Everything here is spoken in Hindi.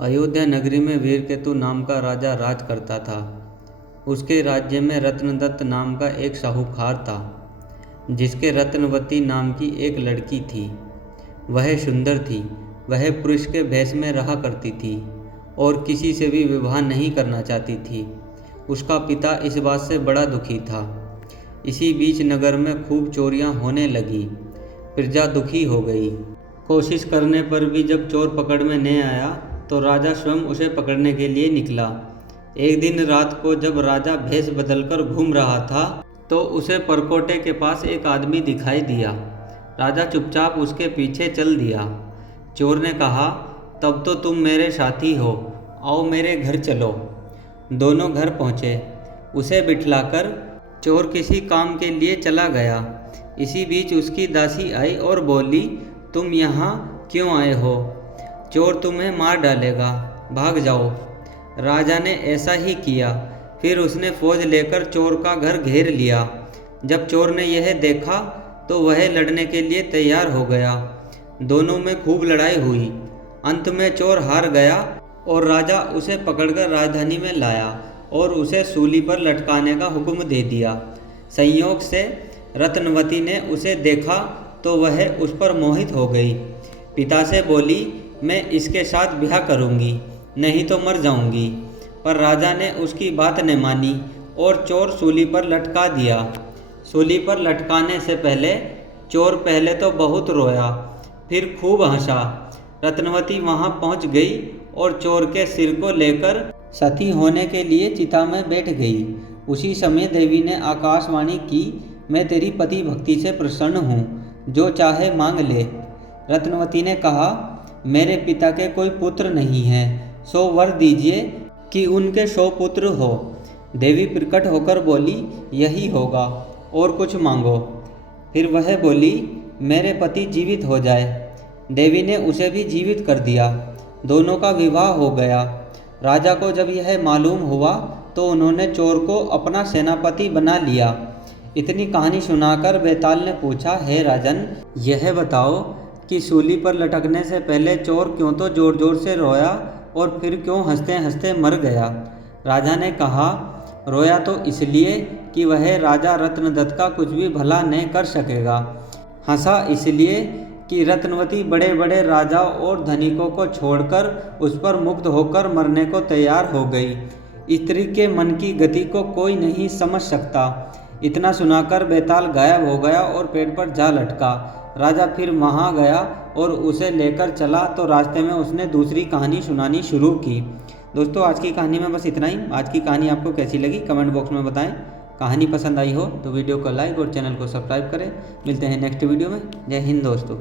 अयोध्या नगरी में वीरकेतु नाम का राजा राज करता था। उसके राज्य में रत्नदत्त नाम का एक साहूकार था, जिसके रत्नवती नाम की एक लड़की थी। वह सुंदर थी। वह पुरुष के भेष में रहा करती थी और किसी से भी विवाह नहीं करना चाहती थी। उसका पिता इस बात से बड़ा दुखी था। इसी बीच नगर में खूब चोरियां होने लगी। प्रजा दुखी हो गई। कोशिश करने पर भी जब चोर पकड़ में नहीं आया तो राजा स्वयं उसे पकड़ने के लिए निकला। एक दिन रात को जब राजा भेष बदलकर घूम रहा था तो उसे परकोटे के पास एक आदमी दिखाई दिया। राजा चुपचाप उसके पीछे चल दिया। चोर ने कहा, तब तो तुम मेरे साथी हो, आओ मेरे घर चलो। दोनों घर पहुँचे। उसे बिठलाकर चोर किसी काम के लिए चला गया। इसी बीच उसकी दासी आई और बोली, तुम यहाँ क्यों आए हो? चोर तुम्हें मार डालेगा, भाग जाओ। राजा ने ऐसा ही किया। फिर उसने फौज लेकर चोर का घर घेर लिया। जब चोर ने यह देखा तो वह लड़ने के लिए तैयार हो गया। दोनों में खूब लड़ाई हुई। अंत में चोर हार गया और राजा उसे पकड़कर राजधानी में लाया और उसे सूली पर लटकाने का हुक्म दे दिया। संयोग से रत्नवती ने उसे देखा तो वह उस पर मोहित हो गई। पिता से बोली, मैं इसके साथ ब्याह करूंगी, नहीं तो मर जाऊंगी। पर राजा ने उसकी बात न मानी और चोर सूली पर लटका दिया। सूली पर लटकाने से पहले चोर पहले तो बहुत रोया, फिर खूब हंसा। रत्नवती वहां पहुंच गई और चोर के सिर को लेकर सती होने के लिए चिता में बैठ गई। उसी समय देवी ने आकाशवाणी की, मैं तेरी पति भक्ति से प्रसन्न हूँ, जो चाहे मांग ले। रत्नवती ने कहा, मेरे पिता के कोई पुत्र नहीं है, सो वर दीजिए कि उनके 100 पुत्र हो। देवी प्रकट होकर बोली, यही होगा, और कुछ मांगो। फिर वह बोली, मेरे पति जीवित हो जाए। देवी ने उसे भी जीवित कर दिया। दोनों का विवाह हो गया। राजा को जब यह मालूम हुआ तो उन्होंने चोर को अपना सेनापति बना लिया। इतनी कहानी सुनाकर बेताल ने पूछा, हे राजन, यह बताओ कि सूली पर लटकने से पहले चोर क्यों तो जोर जोर से रोया और फिर क्यों हंसते हंसते मर गया? राजा ने कहा, रोया तो इसलिए कि वह राजा रत्नदत्त का कुछ भी भला नहीं कर सकेगा। हंसा इसलिए कि रत्नवती बड़े बड़े राजाओं और धनिकों को छोड़कर उस पर मुक्त होकर मरने को तैयार हो गई। स्त्री के मन की गति को कोई नहीं समझ सकता। इतना सुनाकर बेताल गायब हो गया और पेड़ पर जा लटका। राजा फिर वहाँ गया और उसे लेकर चला तो रास्ते में उसने दूसरी कहानी सुनानी शुरू की। दोस्तों, आज की कहानी में बस इतना ही। आज की कहानी आपको कैसी लगी कमेंट बॉक्स में बताएं। कहानी पसंद आई हो तो वीडियो को लाइक और चैनल को सब्सक्राइब करें। मिलते हैं नेक्स्ट वीडियो में। जय हिंद दोस्तों।